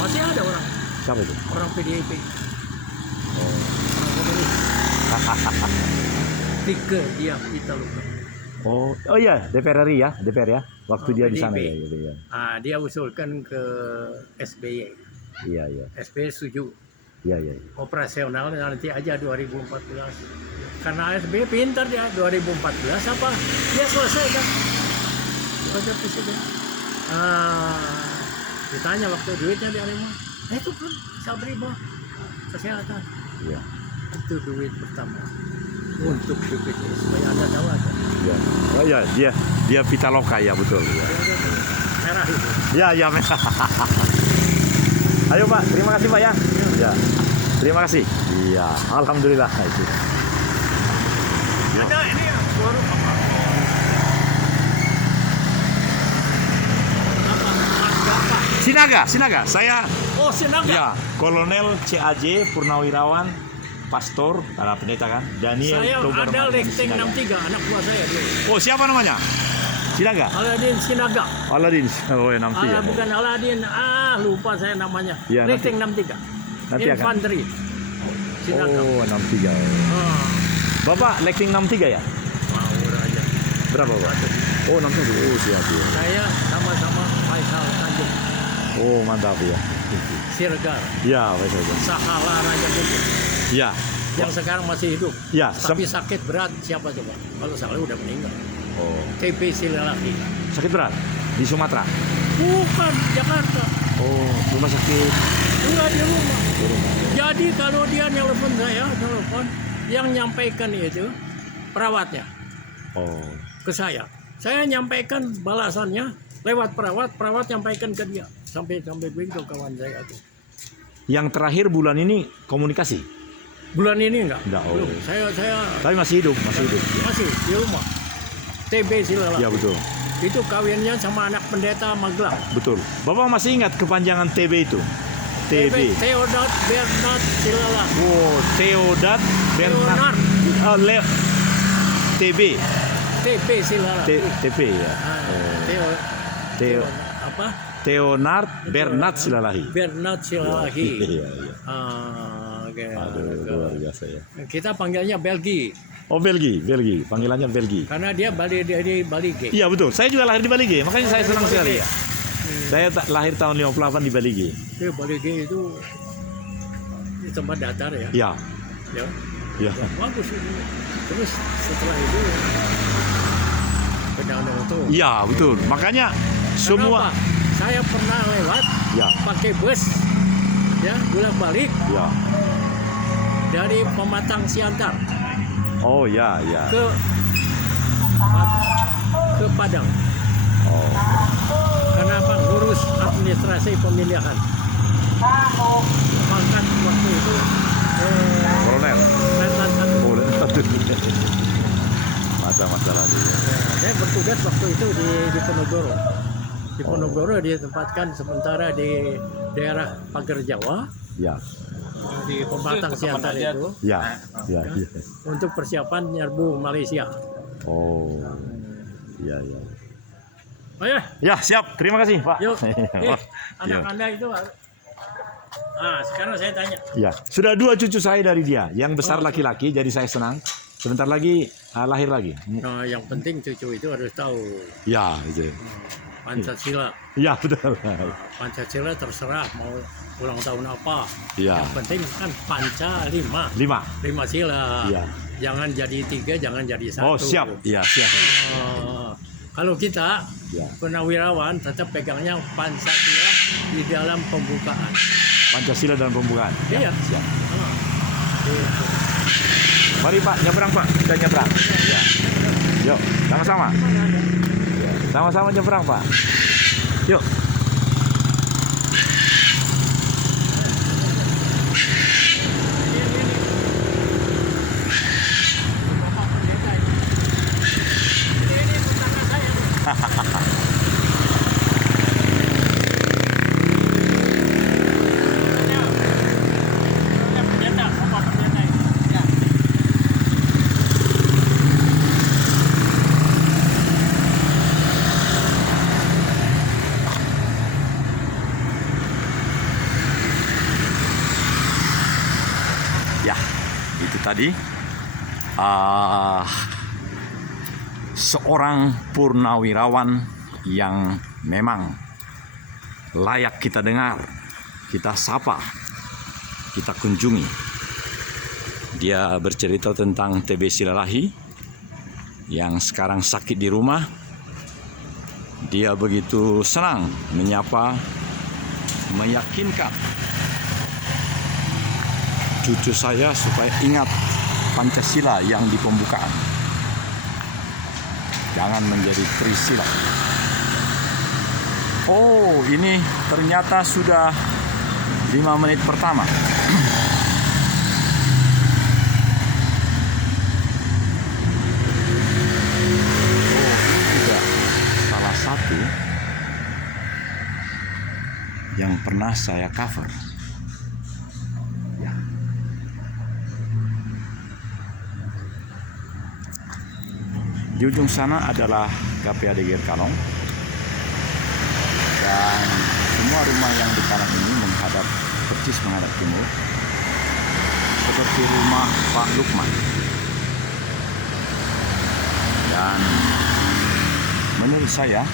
Masih ada orang. Siapa itu? Orang PDIP. Oh. Orang komunis. Tiga dia Pitaloka. Oh iya, DPR RI ya, DPR ya. Waktu dia di sana PDIP. ya, gitu ya. Dia usulkan ke SBY. Iya, iya. SBY setuju. Iya, iya. Operasional nanti aja 2014. Karena SBY pintar dia 2014 apa? Dia selesai kan? Waktu presiden. Ditanya waktu duitnya dia lima. Itu kan sabri bah kesehatan. Iya. Itu duit pertama untuk BPJS supaya Anda tahu aja. Iya. Oh iya, dia Pitaloka ya, betul ya. Merah itu. Ya, ya. Ayo Pak, terima kasih Pak ya. Ya. Terima kasih. Iya, alhamdulillah itu. Ada ini ya, warung apa? Sinaga. Saya Oh, Sinaga. ya, Kolonel CAJ Purnawirawan Pastor, para pendeta kan, Daniel Saya Tobar ada Martin Lexing Sinaga. 63, anak buah saya dulu. Oh, siapa namanya? Sinaga? Aladin Sinaga. Aladin. Oh, ya, 63. Bukan Aladin, lupa saya namanya. Ya, Lexing 63. Nanti akan. Infanteri. Sinaga. Oh, 63. Ah, Bapak Lexing 63 ya? mau aja. Berapa, Pak? Oh, 67. Oh, siap ya. Saya sama-sama Faisal Tanjung, Oh, mantap ya. Siregar, Ya, baik saja. Sahala Raja Bukit. Ya. Yang sekarang masih hidup. Ya, Tapi sakit berat siapa coba? Kalau Saleh udah meninggal. Oh, TP Silalaki. sakit berat di Sumatera. Bukan Jakarta. Oh, rumah sakit. Enggak di rumah. Di rumah. Jadi kalau dia nelpon saya, yang nyampaikan itu perawatnya Oh, ke saya. Saya nyampaikan balasannya lewat perawat nyampaikan ke dia. Sampai begitu kawan saya tuh. yang terakhir bulan ini komunikasi. Bulan ini enggak? Enggak, oh. Belum. Saya Tapi masih hidup, masih hidup. masih di rumah. TB Silalaki. Ya, betul. Itu kawinnya sama anak pendeta Magelang. Betul. Bapak masih ingat kepanjangan TB itu? TB. Theodat Bernard Silalaki. Oh, Theodat Bernard. Leonard. TB. TB Silalaki. TB ya. Theo Apa? Theonard Bernard Silalahi. Bernard Silalaki. Iya, iya. Oke. Aduh, luar biasa ya. Kita panggilnya Belgi Oh, Belgi. Panggilannya Belgi. karena dia dari Bali G. Iya, betul. Saya juga lahir di Bali G, makanya saya senang Bali G. sekali. Saya lahir tahun 58 di Bali G. Bali G itu di tempat datar ya. Ya. Ya. Ya. Bagus itu. Terus setelah itu ke Danau Toba. Iya, betul. Makanya semua Kenapa? Saya pernah lewat ya, pakai bus ya bolak-balik ya. dari Pematang Siantar Oh, ya, ya. ke Padang. Oh. Kenapa? Ngurus administrasi pemilihan. Pangkat waktu itu Kolonel. Letnan 1. Oh, masalah. Saya bertugas waktu itu di Ponorogo. Di Ponorogo ditempatkan sementara di daerah Pagar Jawa, Ya. di Pematang Siantar itu, Ya. Ya. untuk persiapan nyerbu Malaysia. Oh. Ya, ya. Oh ya, Ya, siap. Terima kasih, Pak. yuk. Ya. Anak Anda itu. Sekarang saya tanya. Ya, sudah 2 cucu saya dari dia. Yang besar laki-laki, jadi saya senang. Sebentar lagi lahir lagi. Nah, yang penting cucu itu harus tahu Ya, itu. Pancasila. Ya, betul. Pancasila terserah mau ulang tahun apa. Ya. Yang penting kan Panca 5 sila. Ya. Jangan jadi 3, jangan jadi 1. Oh, siap. Ya, siap. Kalau kita Ya. purnawirawan tetap pegangnya Pancasila di dalam pembukaan. Pancasila dan pembukaan. Iya. Siap. Gitu. Mari Pak, nyebrang Pak. Kita nyebrang. Ya. Yuk, sama-sama. Sama-sama nyebrang Pak. Yuk. Ya, itu tadi seorang purnawirawan yang memang layak kita dengar, kita sapa, kita kunjungi. Dia bercerita tentang TB Silalahi yang sekarang sakit di rumah. Dia begitu senang menyapa, meyakinkan cucu saya supaya ingat Pancasila yang di pembukaan. Jangan menjadi Trisila. Oh, ini ternyata sudah 5 menit pertama. Satu yang pernah saya cover. Ya. Di ujung sana adalah KPAD Gerkalong, dan semua rumah yang di kanan ini persis menghadap timur, seperti rumah Pak Lukman. Dan menurut saya,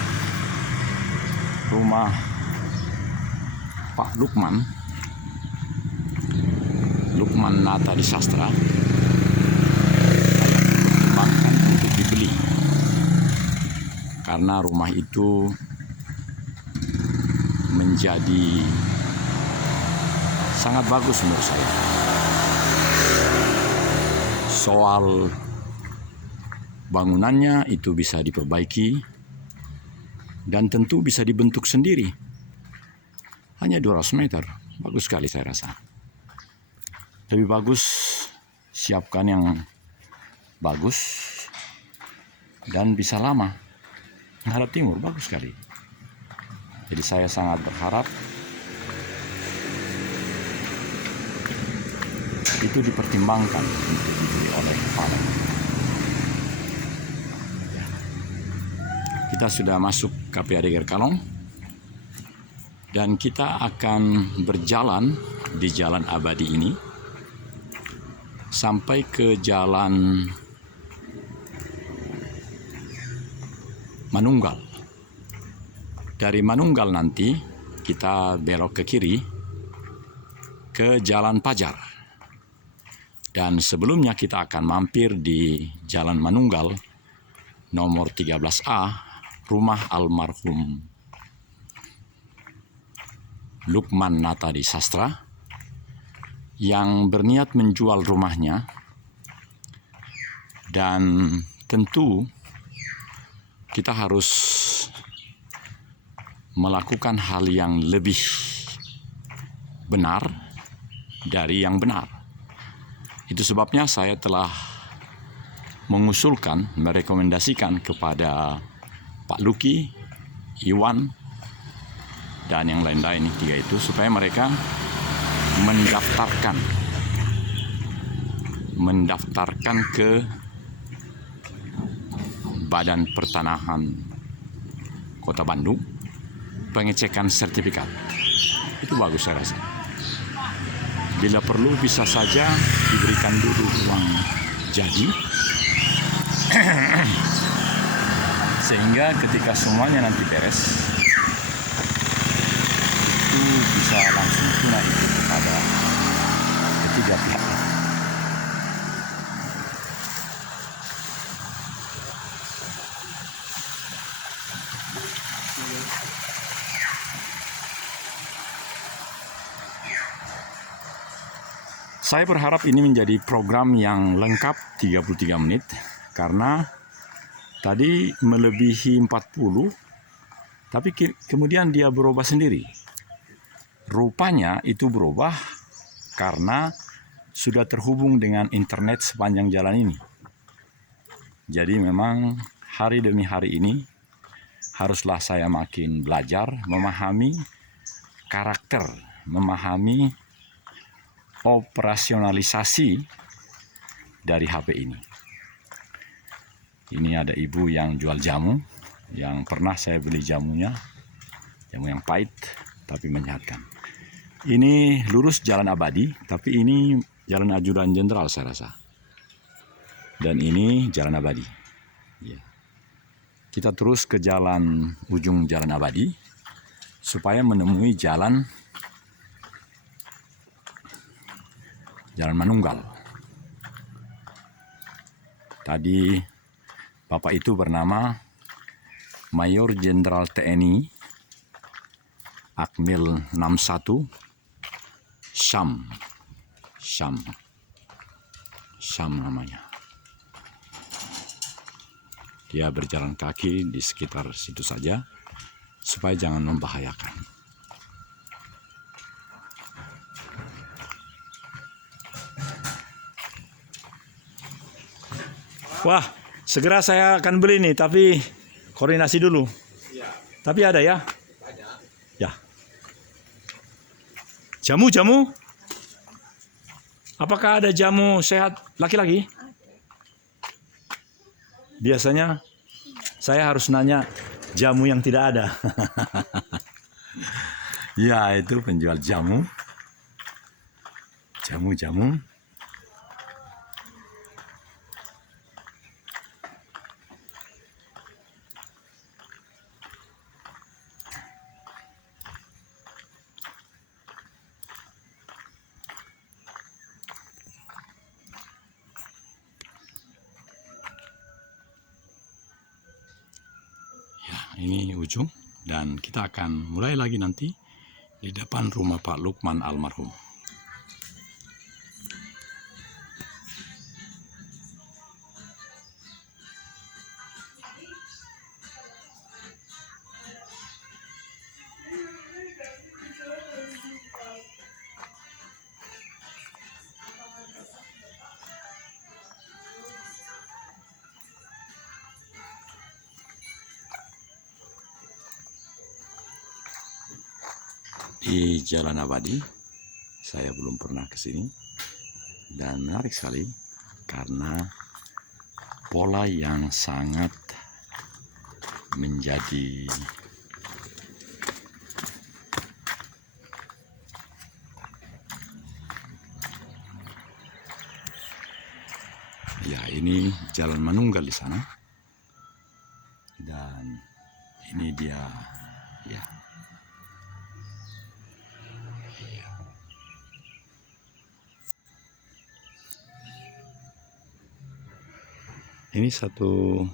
rumah Pak Lukman Nata di Sastra, dipertimbangkan untuk dibeli, karena rumah itu menjadi sangat bagus menurut saya. Soal bangunannya itu bisa diperbaiki, dan tentu bisa dibentuk sendiri. Hanya 200 meter, bagus sekali saya rasa. Lebih bagus siapkan yang bagus dan bisa lama. Menghadap timur, bagus sekali. Jadi saya sangat berharap itu dipertimbangkan untuk dibeli oleh Pak. Kita sudah masuk KPAD Gerkalong dan kita akan berjalan di Jalan Abadi ini sampai ke Jalan Manunggal. Dari Manunggal nanti kita belok ke kiri ke Jalan Pajar. Dan sebelumnya kita akan mampir di Jalan Manunggal nomor 13A, rumah almarhum Lukman Nata di Sastra, yang berniat menjual rumahnya. Dan tentu kita harus melakukan hal yang lebih benar dari yang benar. Itu sebabnya saya telah mengusulkan, merekomendasikan kepada Pak Luki, Iwan, dan yang lain-lain, 3 itu, supaya mereka mendaftarkan ke Badan Pertanahan Kota Bandung pengecekan sertifikat. Itu bagus saya rasa. Bila perlu bisa saja diberikan dulu uang jadi, sehingga ketika semuanya nanti beres, itu bisa langsung tunai kepada ketiga pihak. Saya berharap ini menjadi program yang lengkap 33 menit, karena tadi melebihi 40, tapi kemudian dia berubah sendiri. Rupanya itu berubah karena sudah terhubung dengan internet sepanjang jalan ini. Jadi memang hari demi hari ini haruslah saya makin belajar, memahami karakter, memahami operasionalisasi dari HP ini. Ini ada ibu yang jual jamu, yang pernah saya beli jamunya, jamu yang pahit tapi menyehatkan. Ini lurus Jalan Abadi, tapi ini Jalan Ajudan Jenderal saya rasa. Dan ini Jalan Abadi. Ya. Kita terus ke ujung Jalan Abadi supaya menemui Jalan Manunggal. Tadi Bapak itu bernama Mayor Jenderal TNI Akmil 61 Syam namanya. Dia berjalan kaki di sekitar situ saja supaya jangan membahayakan. Wah, segera saya akan beli nih, tapi koordinasi dulu. Ya. Tapi ada ya? Ada. Ya. Jamu? Apakah ada jamu sehat laki-laki? Biasanya saya harus nanya jamu yang tidak ada. Ya, itu penjual jamu. Jamu. Ini ujung, dan kita akan mulai lagi nanti di depan rumah Pak Lukman almarhum. Di Jalan Abadi, saya belum pernah ke sini, dan menarik sekali karena pola yang sangat menjadi ya, ini Jalan Manunggal di sana, dan ini dia ya. Ini satu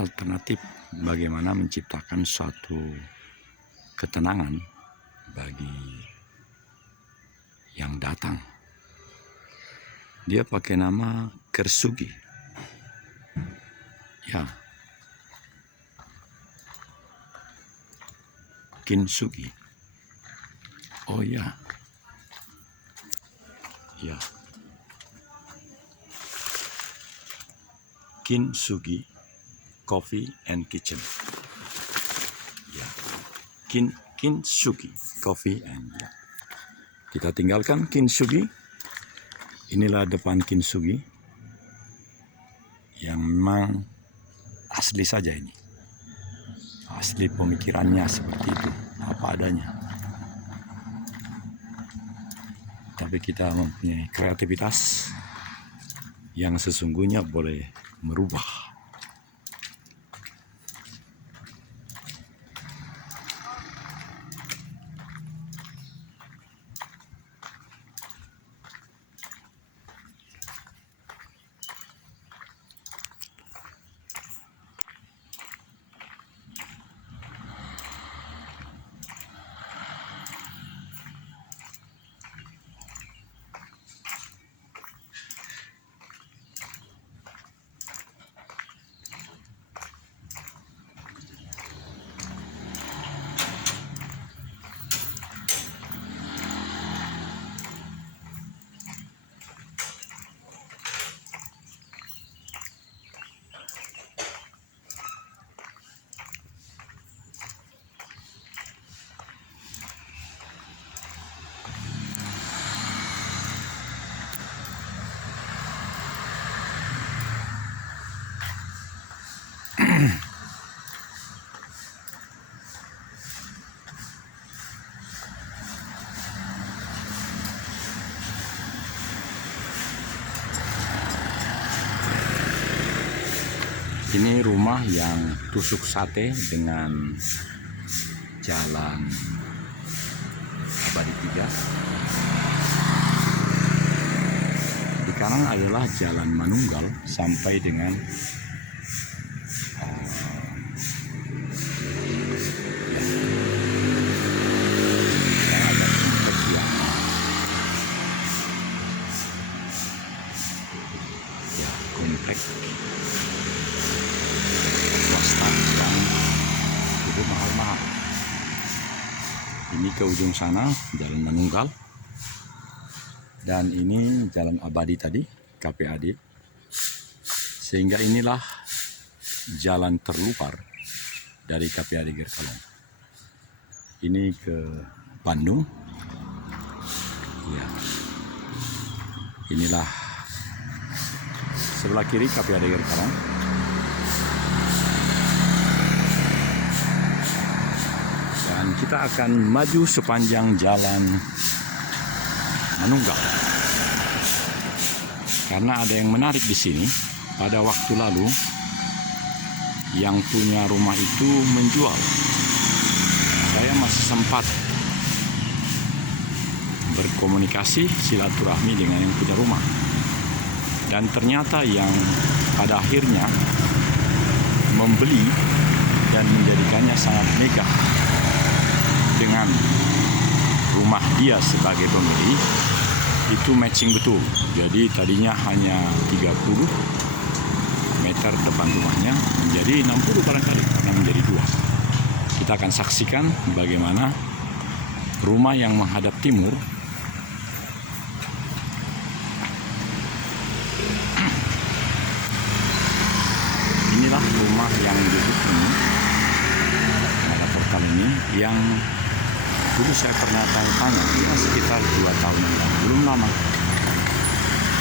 alternatif bagaimana menciptakan suatu ketenangan bagi yang datang. Dia pakai nama Kersugi. Ya. Kintsugi. Oh ya. Ya. Kintsugi Coffee and Kitchen. Ya. Kintsugi Coffee and ya. Kita tinggalkan Kintsugi. Inilah depan Kintsugi yang memang asli saja ini. Asli pemikirannya seperti itu, apa adanya. Tapi kita mempunyai kreativitas yang sesungguhnya boleh merubah. Ini rumah yang tusuk sate dengan jalan Abadi 3. Di kanan adalah jalan Manunggal sampai dengan komplek swasta yang cukup mahal-mahal. Ini ke ujung sana jalan Manunggal, dan ini jalan Abadi tadi, KPAD. Sehingga inilah jalan terluar dari KPAD Gerkalong. Ini ke Bandung. Ya. Inilah sebelah kiri KPAD Gerkalong. Dan kita akan maju sepanjang jalan Manunggal. Karena ada yang menarik di sini. Pada waktu lalu yang punya rumah itu menjual. Saya masih sempat berkomunikasi silaturahmi dengan yang punya rumah. Dan ternyata yang pada akhirnya membeli dan menjadikannya sangat megah dengan rumah dia sebagai pembeli, itu matching betul. Jadi tadinya hanya 30 meter depan rumahnya menjadi 60 barangkali, karena menjadi 2. Kita akan saksikan bagaimana rumah yang menghadap timur inilah rumah yang duduk ini pada portal ini, yang dulu saya pernah tanya, sekitar 2 tahun yang lalu, belum lama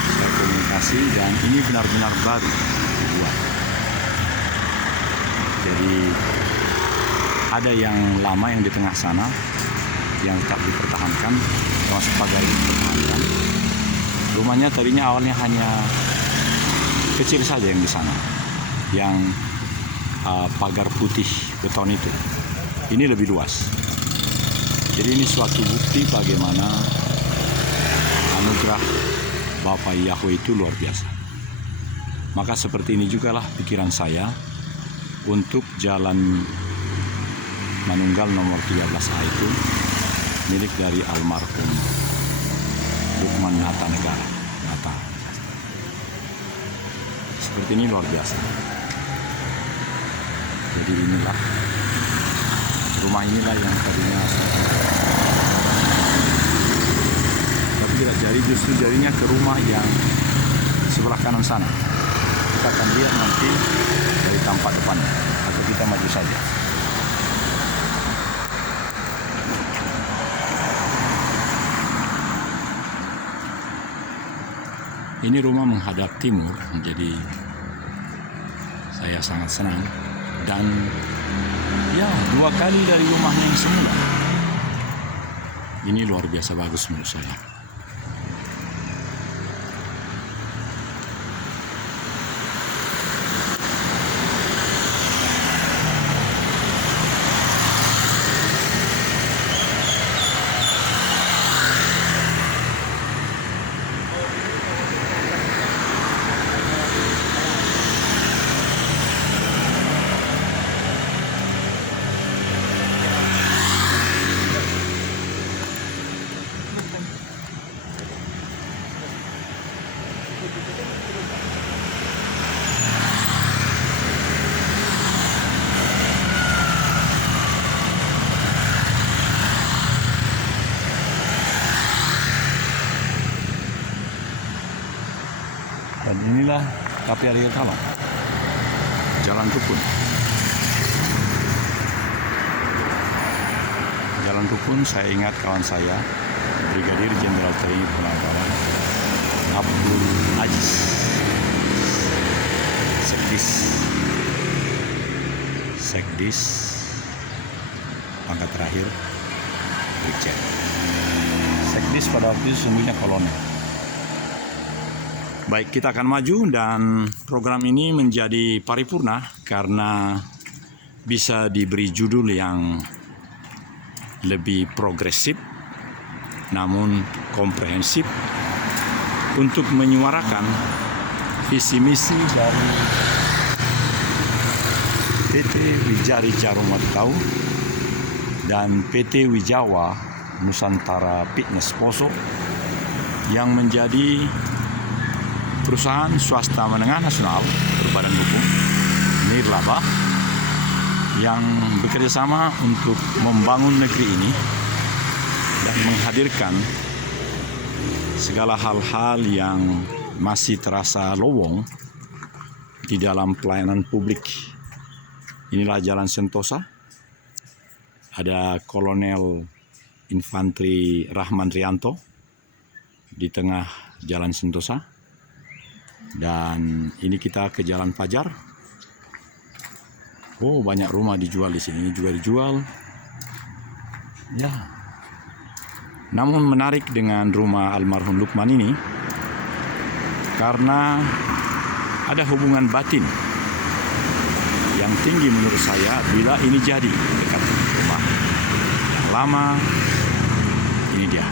saya komunikasi, dan ini benar-benar baru dibuat. Jadi ada yang lama yang di tengah sana yang tetap dipertahankan, termasuk pagar dipertahankan. Rumahnya tadinya awalnya hanya kecil saja yang di sana, yang pagar putih beton itu. Ini lebih luas. Jadi ini suatu bukti bagaimana anugerah Bapak Yahweh itu luar biasa. Maka seperti ini jugalah pikiran saya untuk jalan Manunggal nomor 13A itu, milik dari almarhum Lukman Hatta Negara. Seperti ini luar biasa. Jadi inilah rumah, inilah yang tadinya tapi tidak jadi, justru jadinya ke rumah yang sebelah kanan sana. Kita akan lihat nanti dari tampak depannya, atau kita maju saja. Ini rumah menghadap timur, jadi saya sangat senang. Dan ya, 2 kali dari rumahnya yang semula. Ini luar biasa bagus menurut saya. Dan inilah KPAD Gerkalong, Jalan Rukun. Jalan Rukun, saya ingat kawan saya, Brigadir Jenderal TNI Purnawirawan Abdul Aziz, Sekdis pangkat terakhir Brigjen. Sekdis pada waktu itu sesungguhnya kolonel. Baik, kita akan maju dan program ini menjadi paripurna karena bisa diberi judul yang lebih progresif namun komprehensif untuk menyuarakan visi misi dari PT Wijari Jarum Matau dan PT Wijawa Nusantara Fitness Poso yang menjadi perusahaan swasta menengah nasional berbadan hukum nirlaba yang bekerjasama untuk membangun negeri ini dan menghadirkan segala hal-hal yang masih terasa lowong di dalam pelayanan publik. Inilah Jalan Sentosa. Ada Kolonel Infanteri Rahman Rianto di tengah Jalan Sentosa. Dan ini kita ke Jalan Fajar. Oh, banyak rumah dijual di sini. Ini juga dijual. Ya. Namun menarik dengan rumah almarhum Lukman ini karena ada hubungan batin yang tinggi menurut saya bila ini jadi dekat rumah lama. Ini dia.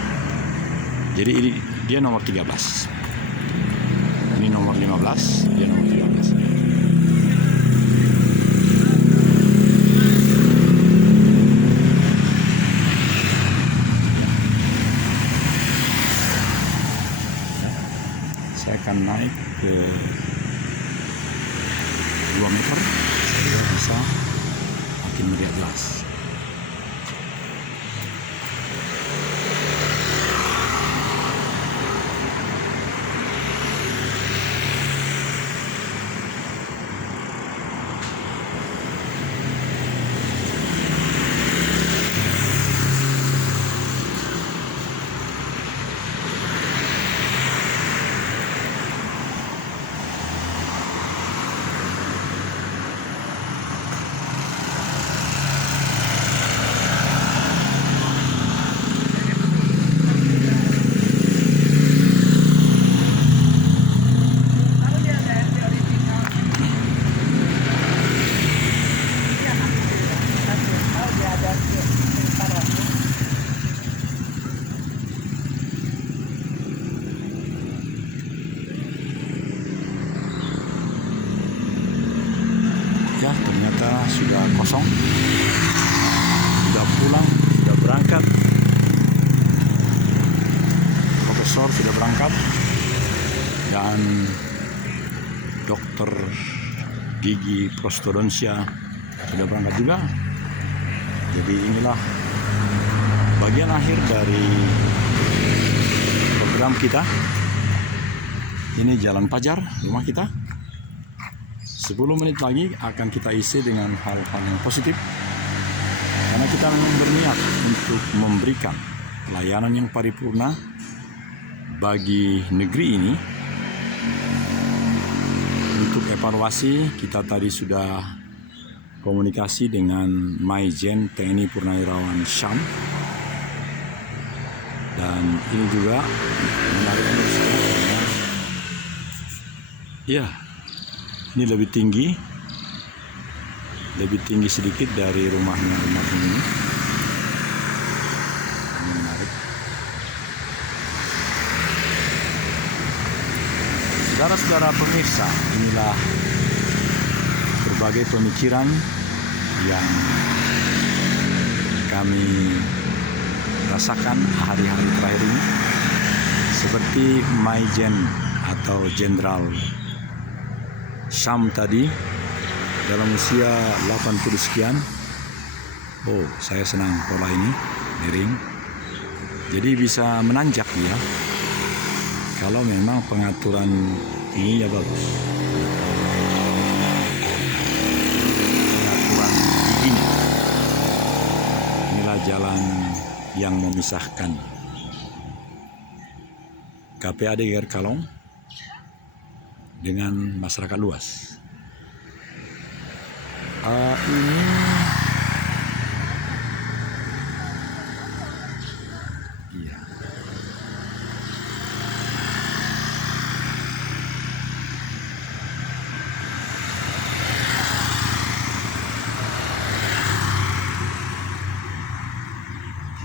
Jadi ini dia nomor 13. Ini nomor 15, dia nomor 13. Saya akan naik ke 2 meter, saya bisa makin melihat jelas. Ya, ternyata sudah kosong, sudah pulang, sudah berangkat. Profesor sudah berangkat dan dokter gigi prostodontia sudah berangkat juga. Jadi inilah bagian akhir dari program kita. Ini Jalan Fajar, rumah kita. 10 menit lagi akan kita isi dengan hal-hal yang positif karena kita memang berniat untuk memberikan pelayanan yang paripurna bagi negeri ini. Untuk evaluasi kita tadi sudah komunikasi dengan Maijen TNI Purnawirawan Syam, dan ini juga menarik ya. Ini lebih tinggi sedikit dari rumahnya almarhum ini. Ini menarik. Saudara-saudara pemirsa, inilah berbagai pemikiran yang kami rasakan hari-hari terakhir ini. Seperti Maijen atau Jenderal Syam tadi dalam usia 80 sekian. Oh, saya senang pola ini, miring. Jadi bisa menanjak dia. Kalau memang pengaturan ini ya bagus. Pengaturan begini. Inilah jalan yang memisahkan KPAD GR Kalong dengan masyarakat luas. Ini iya.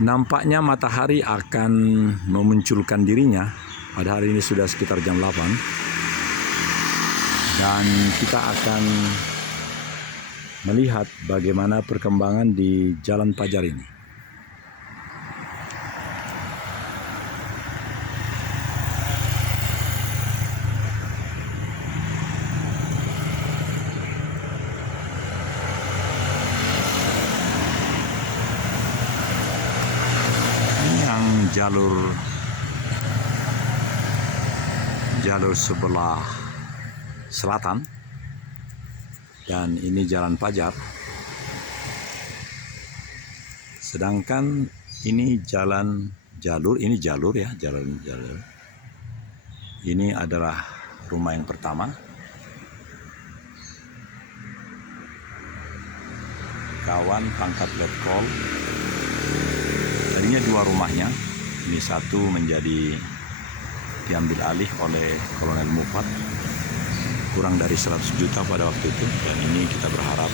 nampaknya matahari akan memunculkan dirinya. Pada hari ini sudah sekitar jam 8. Dan kita akan melihat bagaimana perkembangan di Jalan Pajar ini. Jalur sebelah selatan, dan ini Jalan Pajar. Sedangkan ini jalur ya, jalur. Ini adalah rumah yang pertama. Kawan pangkat letkol. Tadinya 2 rumahnya. Ini satu diambil alih oleh Kolonel Mufat, kurang dari 100 juta pada waktu itu, dan ini kita berharap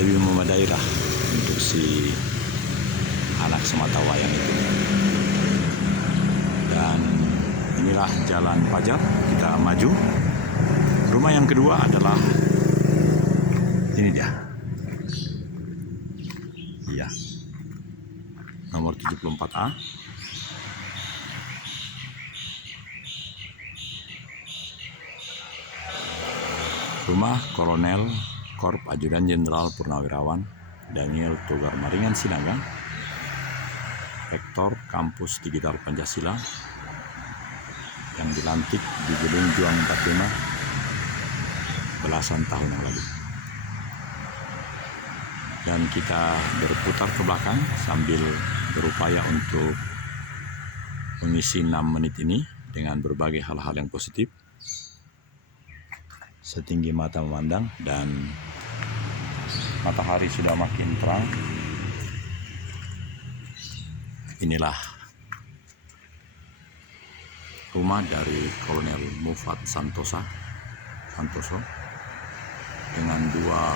lebih memadai lah untuk si anak sematawayang itu. Dan inilah Jalan Pajar, kita maju. Rumah yang kedua adalah ini dia. Iya. Nomor 74A. Rumah Kolonel Korp Ajudan Jenderal Purnawirawan Daniel Togar Maringan Sinaga, Rektor Kampus Digital Pancasila, yang dilantik di Gedung Juang 45 belasan tahun yang lalu. Dan kita berputar ke belakang sambil berupaya untuk mengisi 6 menit ini dengan berbagai hal-hal yang positif. Setinggi mata memandang, dan matahari sudah makin terang. Inilah rumah dari Kolonel Mufat Santoso dengan dua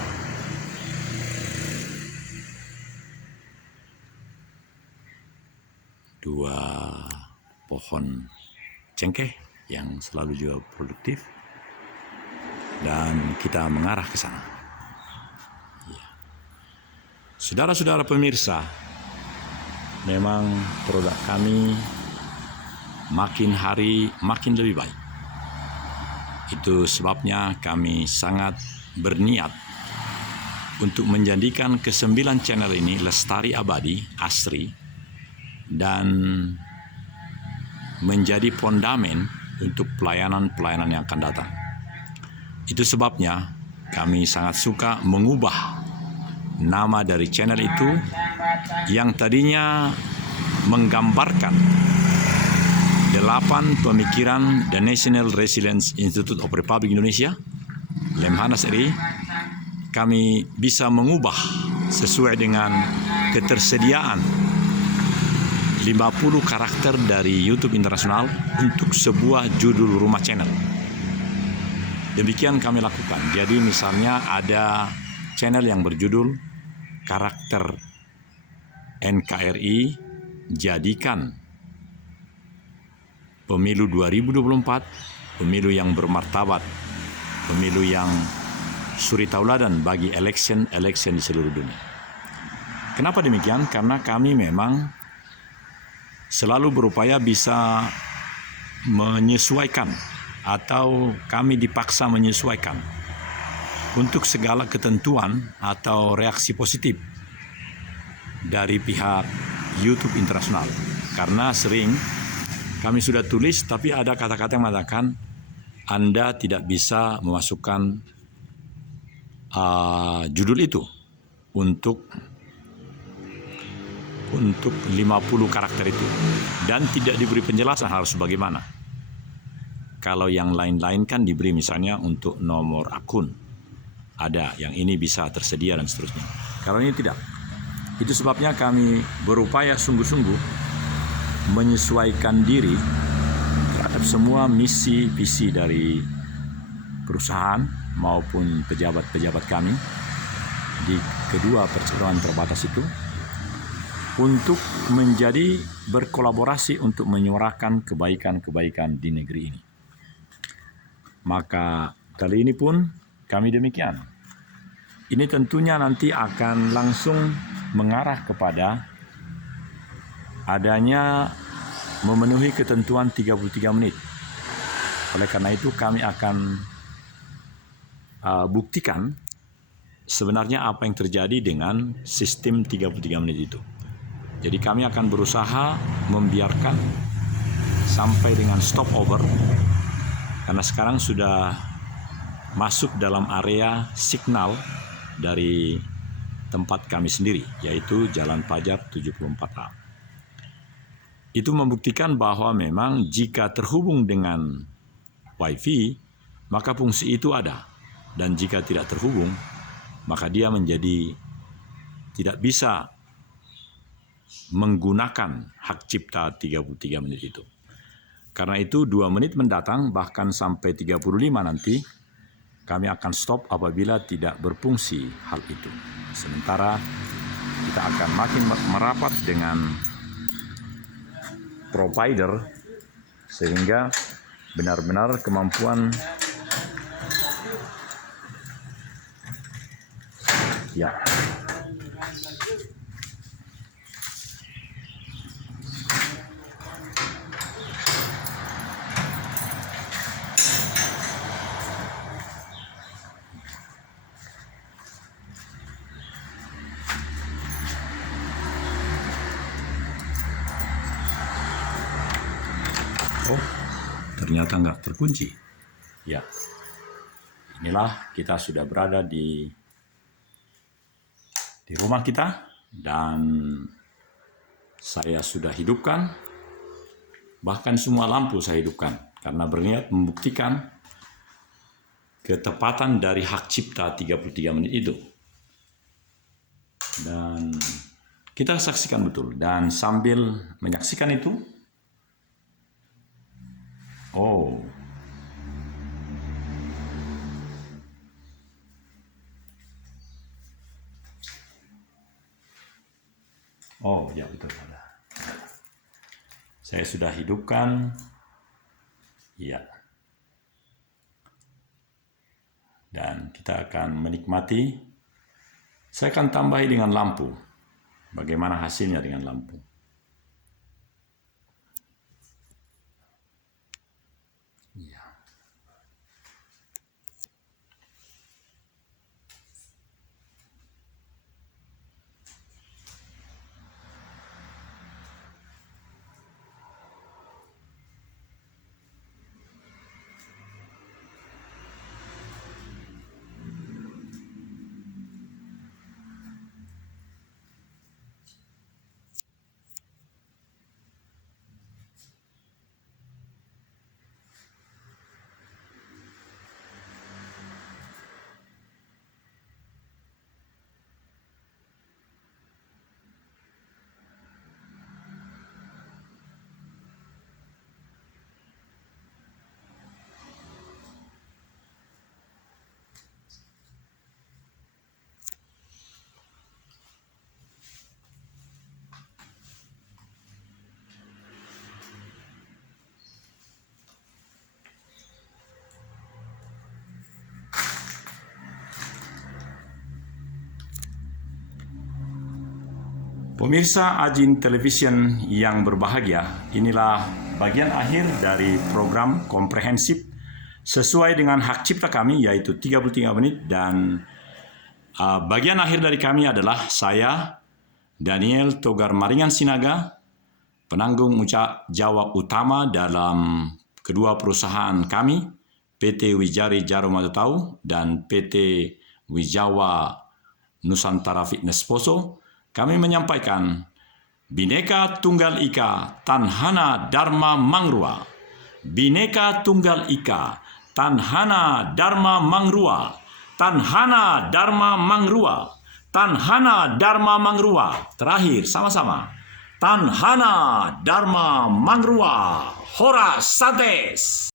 pohon cengkeh yang selalu juga produktif. Dan kita mengarah ke sana. Ya. Saudara-saudara pemirsa, memang produk kami makin hari makin lebih baik. Itu sebabnya kami sangat berniat untuk menjadikan ke-9 channel ini lestari abadi, asri, dan menjadi fondamen untuk pelayanan-pelayanan yang akan datang. Itu sebabnya kami sangat suka mengubah nama dari channel itu yang tadinya menggambarkan 8 pemikiran The National Resilience Institute of Republik Indonesia, Lemhanas RI. Kami bisa mengubah sesuai dengan ketersediaan 50 karakter dari YouTube internasional untuk sebuah judul rumah channel. Demikian kami lakukan. Jadi misalnya ada channel yang berjudul Karakter NKRI Jadikan Pemilu 2024 pemilu yang bermartabat, pemilu yang suri tauladan bagi election di seluruh dunia. Kenapa demikian? Karena kami memang selalu berupaya bisa menyesuaikan, atau kami dipaksa menyesuaikan untuk segala ketentuan atau reaksi positif dari pihak YouTube internasional. Karena sering kami sudah tulis, tapi ada kata-kata yang mengatakan Anda tidak bisa memasukkan judul itu untuk 50 karakter itu, dan tidak diberi penjelasan harus bagaimana. Kalau yang lain-lain kan diberi misalnya untuk nomor akun, ada yang ini bisa tersedia dan seterusnya. Kalau ini tidak. Itu sebabnya kami berupaya sungguh-sungguh menyesuaikan diri terhadap semua misi visi dari perusahaan maupun pejabat-pejabat kami di kedua percalonan terbatas itu, untuk menjadi berkolaborasi untuk menyuarakan kebaikan-kebaikan di negeri ini. Maka kali ini pun kami demikian. Ini tentunya nanti akan langsung mengarah kepada adanya memenuhi ketentuan 33 menit. Oleh karena itu kami akan buktikan sebenarnya apa yang terjadi dengan sistem 33 menit itu. Jadi kami akan berusaha membiarkan sampai dengan stopover, karena sekarang sudah masuk dalam area signal dari tempat kami sendiri, yaitu Jalan Pajar 74A. Itu membuktikan bahwa memang jika terhubung dengan WiFi, maka fungsi itu ada. Dan jika tidak terhubung, maka dia menjadi tidak bisa menggunakan hak cipta 33 menit itu. Karena itu 2 menit mendatang, bahkan sampai 35 nanti, kami akan stop apabila tidak berfungsi hal itu. Sementara kita akan makin merapat dengan provider sehingga benar-benar kemampuan ya. Oh, ternyata nggak terkunci. Ya, inilah kita sudah berada di rumah kita dan saya sudah hidupkan, bahkan semua lampu saya hidupkan karena berniat membuktikan ketepatan dari hak cipta 33 menit itu. Dan kita saksikan betul, dan sambil menyaksikan itu, oh ya betul ada. Saya sudah hidupkan, iya. Dan kita akan menikmati. Saya akan tambahi dengan lampu. Bagaimana hasilnya dengan lampu? Iya. Pemirsa Ajin Television yang berbahagia, inilah bagian akhir dari program komprehensif sesuai dengan hak cipta kami, yaitu 33 menit. Dan bagian akhir dari kami adalah saya, Daniel Togar Maringan Sinaga, penanggung jawab utama dalam kedua perusahaan kami, PT Wijari Jarum Tau dan PT Wijawa Nusantara Fitness Poso. Kami menyampaikan Bhinneka Tunggal Ika Tanhana Dharma Mangrua. Bhinneka Tunggal Ika Tanhana Dharma Mangrua. Tanhana Dharma Mangrua. Tanhana Dharma Mangrua. Terakhir sama-sama. Tanhana Dharma Mangrua. Horas Santes.